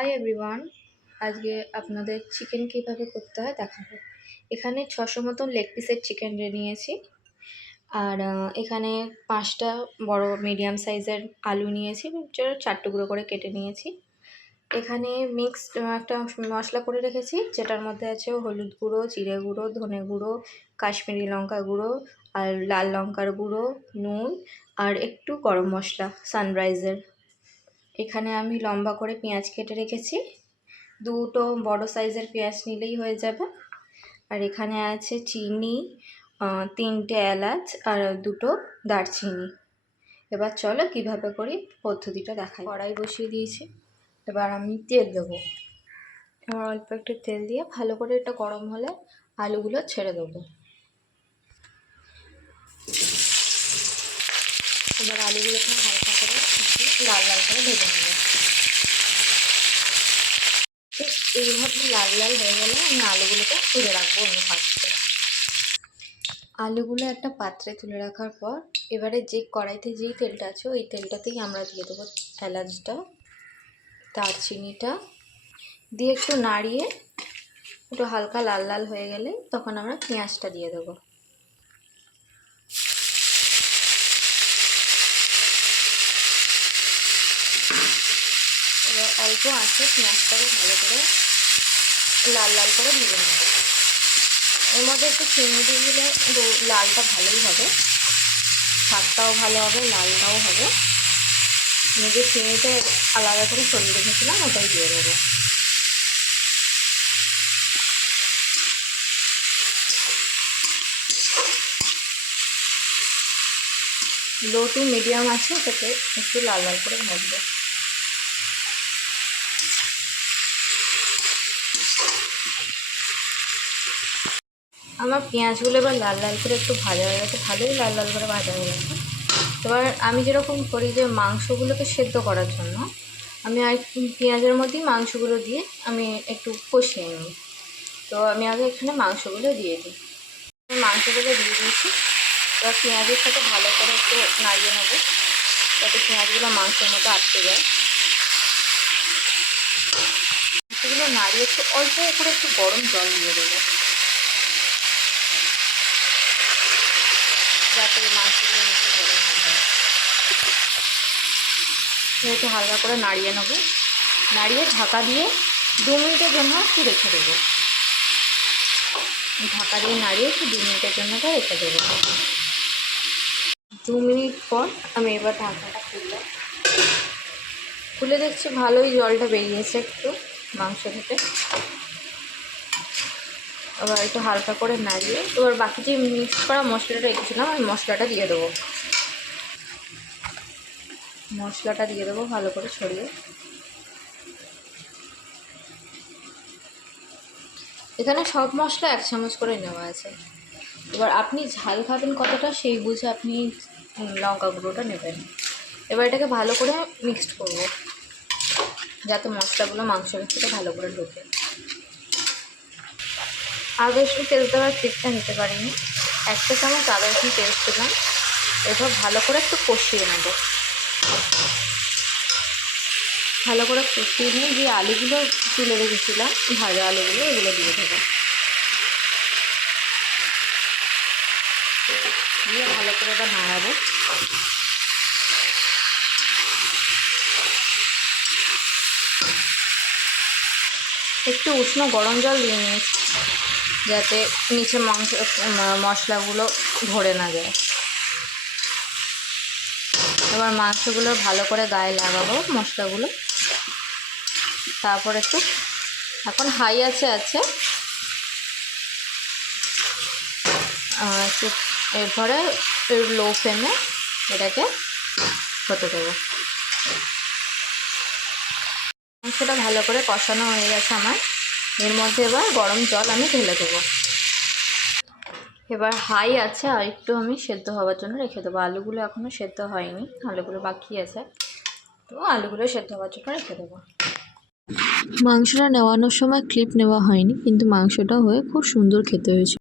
Hi everyone, আজকে আপনাদের chicken কীভাবে করতে হয় দেখাবো। এখানে 600 মতন লেগ পিসের চিকেন নিয়েছি। আর এখানে 5টা বড় মিডিয়াম সাইজের আলু নিয়েছি, 4 টুকরো করে কেটে নিয়েছি। এখানে মিক্সড একটা মশলা করে রেখেছি, যেটার মধ্যে আছে হলুদ গুঁড়ো, জিরে গুঁড়ো, ধনে গুঁড়ো, কাশ্মীরি লঙ্কা গুঁড়ো, আর লাল লঙ্কার গুঁড়ো, নুন আর একটু গরম মশলা সানরাইজের। এখানে আমি লম্বা করে পেঁয়াজ কেটে রেখেছি, 2টো বড় সাইজের পেঁয়াজ নিলেই হয়ে যাবে। আর এখানে আছে চিনি, 3টে এলাচ আর 2টো দারচিনি। এবার চলো কিভাবে করি পদ্ধতিটা দেখাই। কড়াই বসিয়ে দিয়েছি, এবার আমি তেল দেবো। এবার অল্প একটু তেল দিয়ে ভালো করে এটা গরম হলে আলুগুলো ছেড়ে দেবো। এবার আলুগুলোকে হালকা করে লাল লাল করে ভেজে নেবো। ঠিক এইভাবে লাল লাল হয়ে গেলে আমি আলুগুলোকে তুলে রাখবো অন্য পাত্রে। আলুগুলো একটা পাত্রে তুলে রাখার পর এবারে যে কড়াইতে যেই তেলটা আছে ওই তেলটাতেই আমরা দিয়ে দেবো এলাচটা, দারচিনিটা দিয়ে একটু নাড়িয়ে একটু হালকা লাল লাল হয়ে গেলে তখন আমরা পেঁয়াজটা দিয়ে দেবো। এবার অল্প আছে পেঁয়াজটাকে ভালো করে লাল লাল করে ভেজে নেব। এর মধ্যে একটু চিনি দিয়ে দিলে লালটা ভালোই হবে, স্বাদটাও ভালো হবে, লালটাও হবে। আমি যে চিনিটা আলাদা করে সরিয়ে রেখেছিলাম ওটাই দিয়ে দেবো। লো টু মিডিয়াম আছে, ওটাকে একটু লাল লাল করে ভাজবো। আমার পেঁয়াজগুলো এবার লাল লাল করে একটু ভাজা হয়ে গেছে, ভালোই লাল লাল করে ভাজা হয়ে গেছে। এবার আমি যেরকম করি যে মাংসগুলোকে সেদ্ধ করার জন্য আমি আর পেঁয়াজের মধ্যেই মাংসগুলো দিয়ে আমি একটু কষিয়ে নিই। তো আমি আগে এখানে মাংসগুলো দিয়ে দিই। মাংসগুলো দিয়ে দিয়েছি। এবার পেঁয়াজের সাথে ভালো করে একটু নাড়িয়ে নেবো যাতে পেঁয়াজগুলো মাংসের মতো আটকে যায়। মাংসগুলো নাড়িয়ে একটু অল্প করে একটু গরম জল দিয়ে দেবো যাতে মাংসগুলো একটু গরম হয়ে যায়। একটু হালকা করে নাড়িয়ে নেবো, নাড়িয়ে ঢাকা দিয়ে 2 মিনিটের জন্য একটু রেখে দেবো। ঢাকা দিয়ে নাড়িয়ে একটু 2 মিনিটের জন্য রেখে দেবো। 2 মিনিট পর আমি এবার ঢাকাটা খুলে দেখছি ভালোই জলটা বেরিয়েছে একটু মাংস থেকে। এবার একটু হালকা করে নাড়িয়ে এবার বাকি যে মিক্স করা মশলাটা রেখেছিলাম আমি মশলাটা দিয়ে দেবো। মশলাটা দিয়ে দেবো ভালো করে ছড়িয়ে। এখানে সব মশলা 1 চামচ করে নেওয়া আছে। এবার আপনি ঝাল খাবেন কতটা সেই বুঝে আপনি লঙ্কা গুঁড়োটা নেবেন। এবার এটাকে ভালো করে মিক্সড করবো যাতে মশলাগুলো মাংসের থেকে ভালো করে ঢোকে। আদা রসুন তেল দেওয়ার টিপটা নিতে পারিনি, 1 চামচ আদা রসুন পেস্ট দিলাম। এবার ভালো করে একটু কষিয়ে নেব। ভালো করে কষিয়ে নিয়ে যে আলুগুলো তুলে রেখেছিলাম ভাজা আলুগুলো এগুলো দিয়ে দেবো, দিয়ে ভালো করে এবার নাড়াবো। একটু উষ্ণ গরম জল দিয়ে নিয়েছি যাতে নিচে মশলাগুলো ধরে না যায়। এবার মাংসগুলো ভালো করে গায়ে লাগাবো মশলাগুলো। তারপর একটু এখন হাই আছে একটু এরপরে লো ফ্লেমে এটাকে হতে দেবো। মাংসটা ভালো করে কষানো হয়ে গেছে আমার। এর মধ্যে এবার গরম জল আমি ঢেলে দেবো। এবার হাই আছে আর একটু আমি সেদ্ধ হওয়ার জন্য রেখে দেবো। আলুগুলো এখনও সেদ্ধ হয়নি, আলুগুলো বাকি আছে, তো আলুগুলো সেদ্ধ হওয়ার জন্য রেখে দেবো। মাংসটা নেওয়ানোর সময় ক্লিপ নেওয়া হয়নি, কিন্তু মাংসটা হয়ে খুব সুন্দর খেতে হয়েছে।